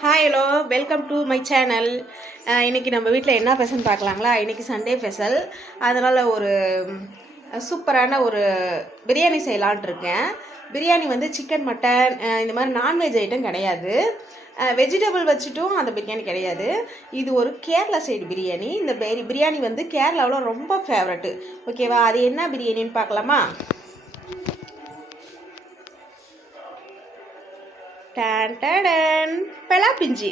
Hi hello welcome to my channel. இன்றைக்கி நம்ம வீட்டில் என்ன ஸ்பெஷல் பார்க்கலாங்களா? இன்றைக்கி சண்டே ஸ்பெஷல், அதனால் ஒரு சூப்பரான ஒரு பிரியாணி செய்யலான்ட்டு இருக்கேன். பிரியாணி வந்து சிக்கன் மட்டன் இந்த மாதிரி நான்வெஜ் ஐட்டம் கிடையாது, வெஜிடபிள் வச்சுட்டும் அந்த பிரியாணி கிடையாது. இது ஒரு கேரளா சைடு பிரியாணி. இந்த பிரியாணி வந்து கேரளாவில் ரொம்ப ஃபேவரட்டு. ஓகேவா? அது என்ன பிரியாணின்னு பார்க்கலாமா? டன் பெலாப்பிஞ்சி.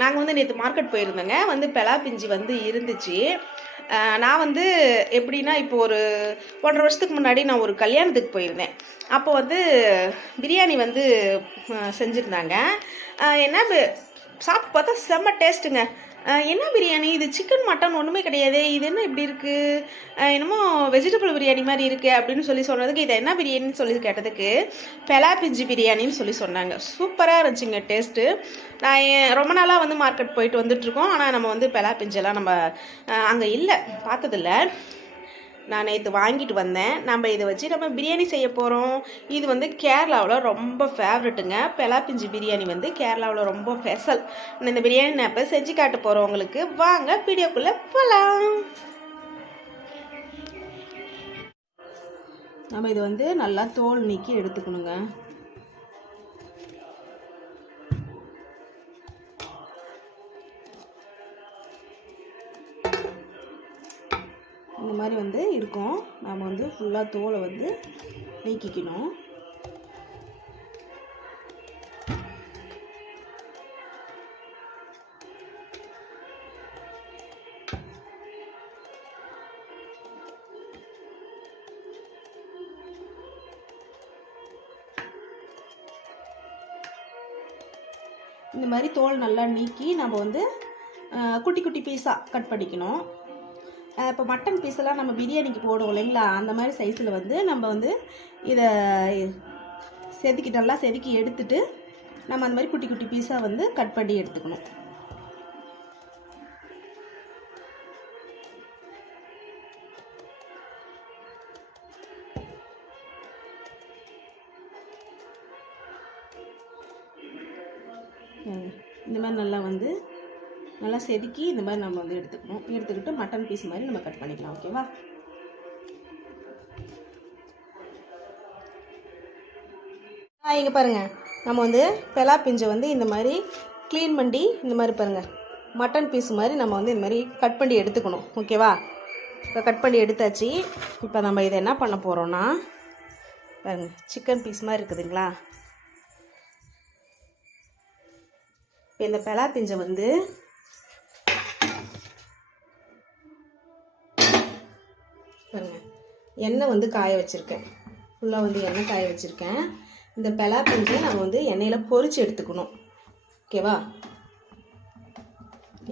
நாங்கள் வந்து நேற்று மார்க்கெட் போயிருந்தோங்க. வந்து பெலாப்பிஞ்சி வந்து இருந்துச்சு. நான் வந்து எப்படின்னா, இப்போ ஒரு 1.5 வருஷத்துக்கு முன்னாடி நான் ஒரு கல்யாணத்துக்கு போயிருந்தேன். அப்போ வந்து பிரியாணி வந்து செஞ்சுருந்தாங்க. என்ன சாப்பிட்டு பார்த்தா செம்ம டேஸ்ட்டுங்க. என்ன பிரியாணி இது? சிக்கன் மட்டன் ஒன்றுமே கிடையாது, இது என்ன இப்படி இருக்குது, என்னமோ வெஜிடபிள் பிரியாணி மாதிரி இருக்குது அப்படின்னு சொன்னதுக்கு, இதை என்ன பிரியாணின்னு சொல்லி கேட்டதுக்கு பெலாப்பிஞ்சி பிரியாணின்னு சொன்னாங்க. சூப்பராக இருந்துச்சுங்க டேஸ்ட்டு. நான் ரொம்ப நாளாக வந்து மார்க்கெட் போயிட்டு வந்துட்டுருக்கோம், ஆனால் நம்ம வந்து பெலாப்பிஞ்செல்லாம் நம்ம அங்கே இல்லை, பார்த்ததில்ல. நான் நேற்று வாங்கிட்டு வந்தேன். நம்ம இதை வச்சு நம்ம பிரியாணி செய்ய போகிறோம். இது வந்து கேரளாவில் ரொம்ப ஃபேவரெட்டுங்க. பெலாப்பிஞ்சி பிரியாணி வந்து கேரளாவில் ரொம்ப ஸ்பெஷல். இந்த பிரியாணி நான் இப்போ செஞ்சு காட்ட போகிறோம் உங்களுக்கு. வாங்க வீடியோக்குள்ளே போகலாம். நம்ம இது வந்து நல்லா தோல் நீக்கி எடுத்துக்கணுங்க. இந்த மாதிரி வந்து இருக்கும். நாம் வந்து ஃபுல்லாக தோலை வந்து நீக்கிக்கணும். இந்த மாதிரி தோல் நல்லா நீக்கி நம்ம வந்து குட்டி குட்டி பீஸாக கட் பண்ணிக்கணும். இப்போ மட்டன் பீஸெல்லாம் நம்ம பிரியாணிக்கு போடுவோம் இல்லைங்களா, அந்த மாதிரி சைஸில் வந்து நம்ம வந்து இதை நல்லா செதுக்கி எடுத்துட்டு நம்ம அந்த மாதிரி குட்டி குட்டி பீஸாக வந்து கட் பண்ணி எடுத்துக்கணும். இந்த மாதிரி நல்லா செதுக்கி இந்த மாதிரி நம்ம வந்து எடுத்துக்கிட்டு மட்டன் பீஸ் மாதிரி நம்ம கட் பண்ணிக்கலாம். ஓகேவா? இங்கே பாருங்கள், நம்ம வந்து பெலாப்பிஞ்சை வந்து இந்த மாதிரி க்ளீன் பண்ணி இந்த மாதிரி பாருங்கள் மட்டன் பீஸ் மாதிரி நம்ம வந்து இந்த மாதிரி கட் பண்ணி எடுத்துக்கணும். ஓகேவா? இப்போ கட் பண்ணி எடுத்தாச்சு. இப்போ நம்ம இதை என்ன பண்ண போகிறோன்னா, பாருங்கள் சிக்கன் பீஸ் மாதிரி இருக்குதுங்களா. இப்போ இந்த பெலாப்பிஞ்சை வந்து பாருங்கள், எண்ணெய் வந்து காய வச்சுருக்கேன். ஃபுல்லாக வந்து எண்ணெய் காய வச்சுருக்கேன். இந்த பெலாப்பிஞ்சை நம்ம வந்து எண்ணெயில் பொரித்து எடுத்துக்கணும். ஓகேவா?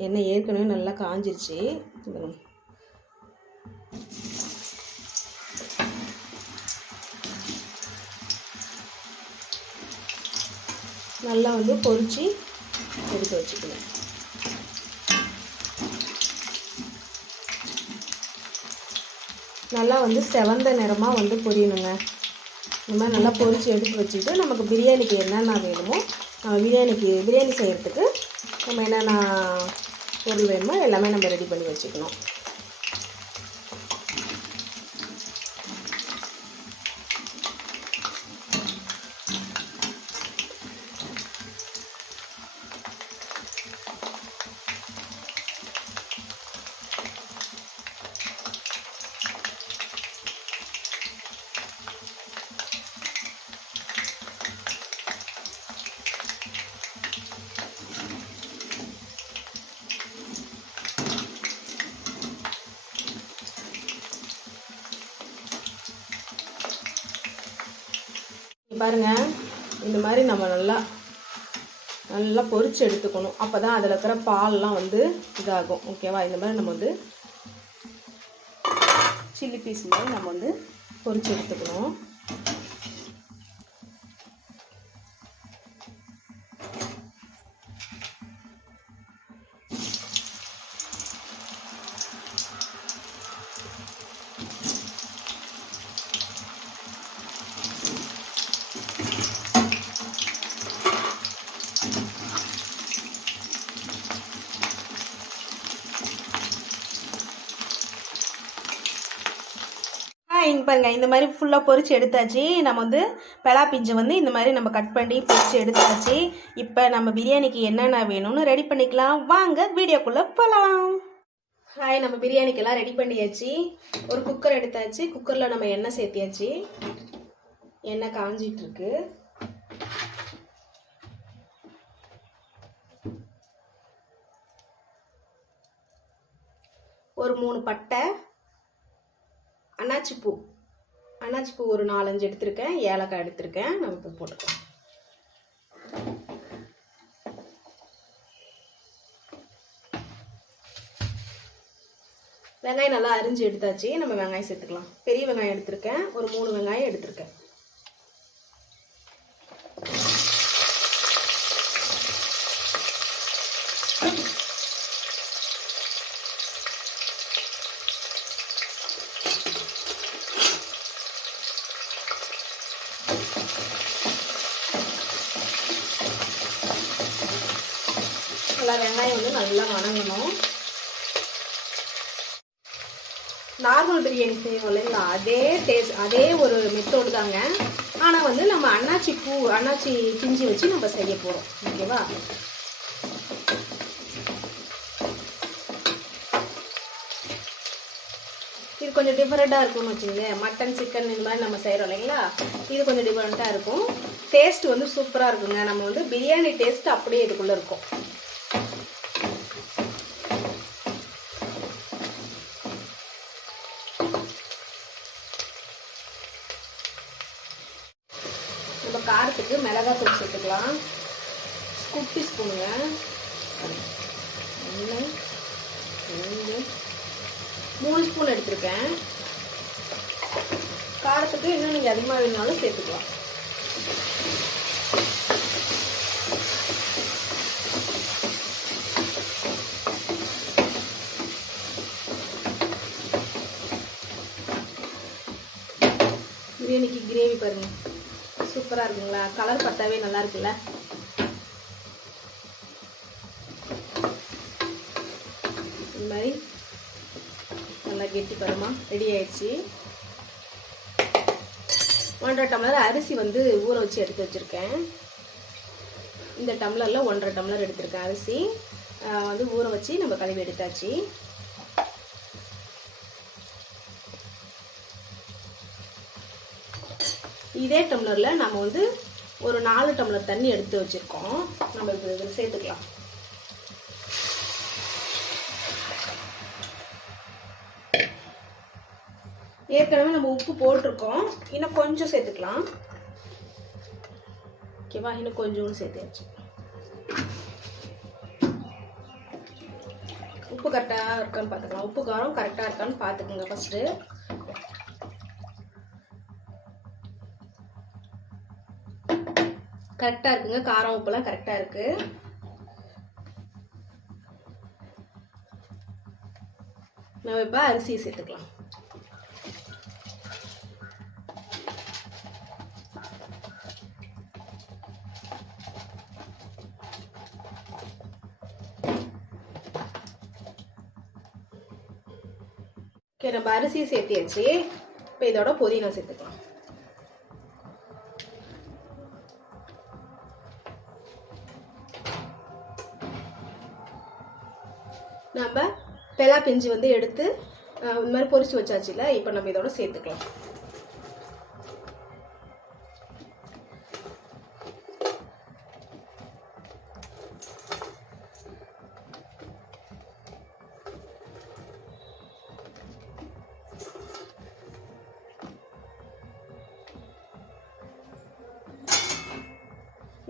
எண்ணெய் ஏற்கனவே நல்லா காஞ்சிருச்சு. நல்லா வந்து பொரித்து எடுத்து வச்சுக்கணும். நல்லா வந்து செவந்த நிறமாக வந்து பொரியணுங்க. இந்த மாதிரி நல்லா பொரித்து எடுத்து வச்சுட்டு நமக்கு பிரியாணிக்கு என்னென்ன வேணுமோ, நம்ம பிரியாணி செய்கிறதுக்கு நம்ம என்னென்ன பொருள் வேணுமோ எல்லாமே நம்ம ரெடி பண்ணி வச்சுக்கணும். பாருங்கள், இந்த மாதிரி நம்ம நல்லா பொரிச்சு எடுத்துக்கணும். அப்போ தான் அதில் இருக்கிற பால்லாம் வந்து இதாகும். ஓகேவா? இந்த மாதிரி நம்ம வந்து சில்லி பீஸ் மாதிரி நம்ம வந்து பொரிச்சு எடுத்துக்கணும். பாருங்கள், இந்த மாதிரி ஃபுல்லாக பொரிச்சு எடுத்தாச்சு. நம்ம வந்து பெலா பிஞ்சை வந்து இந்த மாதிரி நம்ம கட் பண்ணி பொரிச்சு எடுத்தாச்சு. இப்போ நம்ம பிரியாணிக்கு என்னென்ன வேணும்னு ரெடி பண்ணிக்கலாம். வாங்க வீடியோக்குள்ளே போகலாம். ஹாய், நம்ம பிரியாணிக்கெல்லாம் ரெடி பண்ணியாச்சு. ஒரு குக்கர் எடுத்தாச்சு. குக்கரில் நம்ம எண்ணெய் சேர்த்தியாச்சு. எண்ணெய் காஞ்சிட்ருக்கு. ஒரு 3 பட்டை, அன்னாச்சி பூ ஒரு 4-5 எடுத்திருக்கேன். ஏலக்காய் எடுத்திருக்கேன். நம்ம இப்போ போட்டுக்கலாம். வெங்காயம் நல்லா அரிஞ்சு எடுத்தாச்சு. நம்ம வெங்காயம் சேர்த்துக்கலாம். பெரிய வெங்காயம் எடுத்திருக்கேன். ஒரு 3 வெங்காயம் எடுத்திருக்கேன். வெங்காயம் வந்து நல்லா வணங்கணும். நார்மல் பிரியாணி செய்வோம் இல்லைங்களா, அதே டேஸ்ட், அதே ஒரு மெத்தோடு தாங்க. ஆனால் வந்து நம்ம அன்னாச்சி பிஞ்சி வச்சு நம்ம செய்ய போகிறோம். ஓகேவா? இது கொஞ்சம் டிஃப்ரெண்ட்டாக இருக்கும்னு வச்சுங்க. மட்டன், சிக்கன் இந்த மாதிரி நம்ம செய்கிறோம் இல்லைங்களா, இது கொஞ்சம் டிஃப்ரெண்ட்டாக இருக்கும். டேஸ்ட் வந்து சூப்பராக இருக்குங்க. நம்ம வந்து பிரியாணி டேஸ்ட் அப்படியே இதுக்குள்ளே இருக்கும். நம்ம காரத்துக்கு மிளகாய் தூள் சேர்த்துக்கலாம். குட்டி ஸ்பூனுங்க. 1 2 3 ஸ்பூன் எடுத்திருக்கேன். காரத்துக்கு இன்னும் நீங்கள் அதிகமாக வேணுனாலும் சேர்த்துக்கலாம். பிரியாணிக்கு கிரேவி பாருங்க, சூப்பராக இருக்குங்களா? கலர் பார்த்தாவே நல்லா இருக்குல்ல? இந்த மாதிரி நல்லா கெட்டி பருமா ரெடி ஆயிடுச்சு. 1.5 டம்ளர் அரிசி வந்து ஊற வச்சு எடுத்து வச்சுருக்கேன். இந்த டம்ளரில் 1.5 டம்ளர் எடுத்திருக்கேன். அரிசி வந்து ஊற வச்சு நம்ம கழுவி எடுத்தாச்சு. இதே டம்ளரில் நம்ம வந்து ஒரு 4 டம்ளர் தண்ணி எடுத்து வச்சுருக்கோம். நம்ம இப்போ இதில் சேர்த்துக்கலாம். ஏற்கனவே நம்ம உப்பு போட்டிருக்கோம். இன்னும் கொஞ்சம் சேர்த்துக்கலாம். ஓகேவா? இன்னும் கொஞ்சோண்டு சேர்த்தாச்சு. உப்பு கரெக்டாக இருக்கான்னு பார்த்துக்கலாம். உப்பு காரம் கரெக்டாக இருக்கான்னு பார்த்துக்குங்க ஃபஸ்ட்டு. கரெக்டாக இருக்குங்க. காரம் உப்புலாம் கரெக்டாக இருக்கு. நம்ம இப்போ அரிசியை சேர்த்துக்கலாம். ஓகே, நம்ம அரிசியை சேர்த்தியாச்சு. இப்போ இதோட புதினா சேர்த்துக்கலாம். நம்ம பெலா பிஞ்சு வந்து எடுத்து இந்த மாதிரி பொரிச்சு வச்சாச்சுல. இப்போ நம்ம இதோட சேர்த்துக்கலாம்.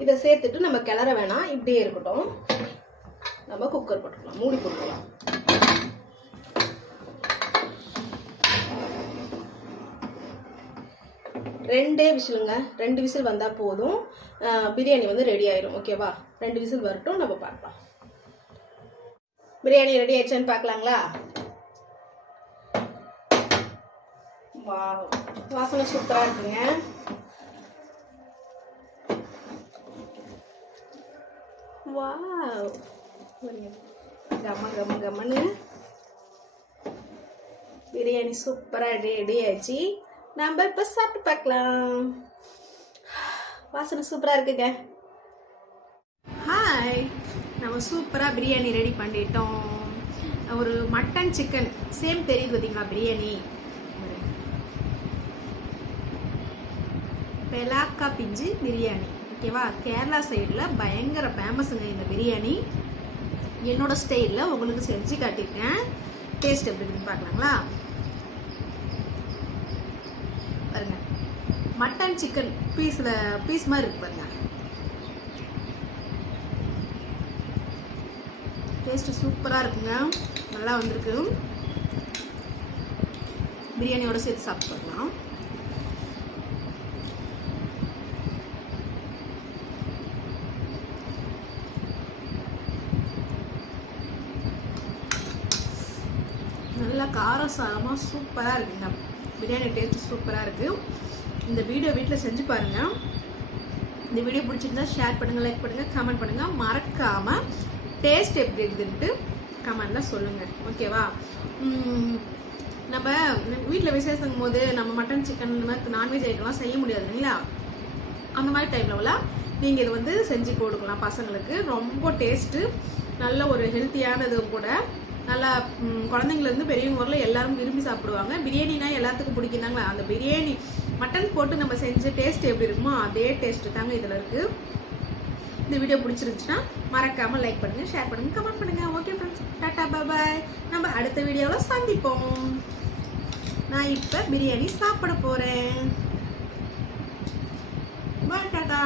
இதை சேர்த்துட்டு நம்ம கிளற வேணாம், இப்படியே இருக்கட்டும். நம்ம குக்கர் போட்டுக்கலாம், மூடி போட்டுக்கலாம். ரெண்டே விசிலுங்க, 2 விசில் வந்தால் போதும். பிரியாணி வந்து ரெடி ஆயிடும். ஓகேவா? 2 விசில் வரட்டும், நம்ம பார்க்கலாம். பிரியாணி ரெடி ஆயிடுச்சான்னு பார்க்கலாங்களா? வாசனை சூப்பராக இருக்குங்க. வாவ், கம்ம கம்ம கம்மன்னு பிரியாணி சூப்பராக ரெடி ஆயிடுச்சு. நம்ம இப்போ சாப்பிட்டு பார்க்கலாம். வாசனை சூப்பராக இருக்குங்க. ஹாய், நம்ம சூப்பராக பிரியாணி ரெடி பண்ணிட்டோம். ஒரு மட்டன் சிக்கன் சேம் தெரியுது பார்த்தீங்களா பிரியாணி. பெலாக்கா பிஞ்சி பிரியாணி, ஓகேவா? கேரளா சைடில் பயங்கர ஃபேமஸுங்க இந்த பிரியாணி. என்னோட ஸ்டைலில் உங்களுக்கு செஞ்சு காட்டியிருக்கேன். டேஸ்ட் எப்படி இருக்குன்னு பார்க்கலாங்களா? பாருங்க, மட்டன் சிக்கன் பீஸ் மாதிரி இருக்கு பாருங்க. டேஸ்ட் சூப்பராக இருக்குங்க, நல்லா வந்திருக்கு. பிரியாணியோட சேர்த்து சாப்பிட்டு பார்க்கலாம். நல்லா காரசாரமாக சூப்பராக இருக்குங்க. பிரியாணி டேஸ்ட் சூப்பராக இருக்குது. இந்த வீடியோ வீட்டில் செஞ்சு பாருங்கள். இந்த வீடியோ பிடிச்சிருந்தா ஷேர் பண்ணுங்கள், லைக் பண்ணுங்கள், கமெண்ட் பண்ணுங்கள். மறக்காமல் டேஸ்ட் எப்படி இருக்குதுன்ட்டு கமெண்டில் சொல்லுங்கள், ஓகேவா? நம்ம வீட்டில் விசேஷங்கும் போது நம்ம மட்டன் சிக்கன் இந்த மாதிரி நான்வெஜ் ஐட்டம்லாம் செய்ய முடியாது இல்லைங்களா? அந்த மாதிரி டைம்லலாம் நீங்கள் இது வந்து செஞ்சு கொடுக்கலாம் பசங்களுக்கு. ரொம்ப டேஸ்ட்டு, நல்ல ஒரு ஹெல்த்தியானதும் கூட. நல்லா குழந்தைங்கலேருந்து பெரியவங்க வரல எல்லாரும் விரும்பி சாப்பிடுவாங்க. பிரியாணினா எல்லாத்துக்கும் பிடிக்குதாங்களா? அந்த பிரியாணி மட்டன் போட்டு நம்ம செஞ்ச டேஸ்ட் எப்படி இருக்குமோ அதே டேஸ்ட்டு தாங்க இதில் இருக்குது. இந்த வீடியோ பிடிச்சிருந்துச்சுன்னா மறக்காமல் லைக் பண்ணுங்கள், ஷேர் பண்ணுங்கள், கமெண்ட் பண்ணுங்கள். ஓகே ஃப்ரெண்ட்ஸ், டாட்டா பாய். நம்ம அடுத்த வீடியோவில் சந்திப்போம். நான் இப்போ பிரியாணி சாப்பிட போகிறேன். பாய், டாட்டா.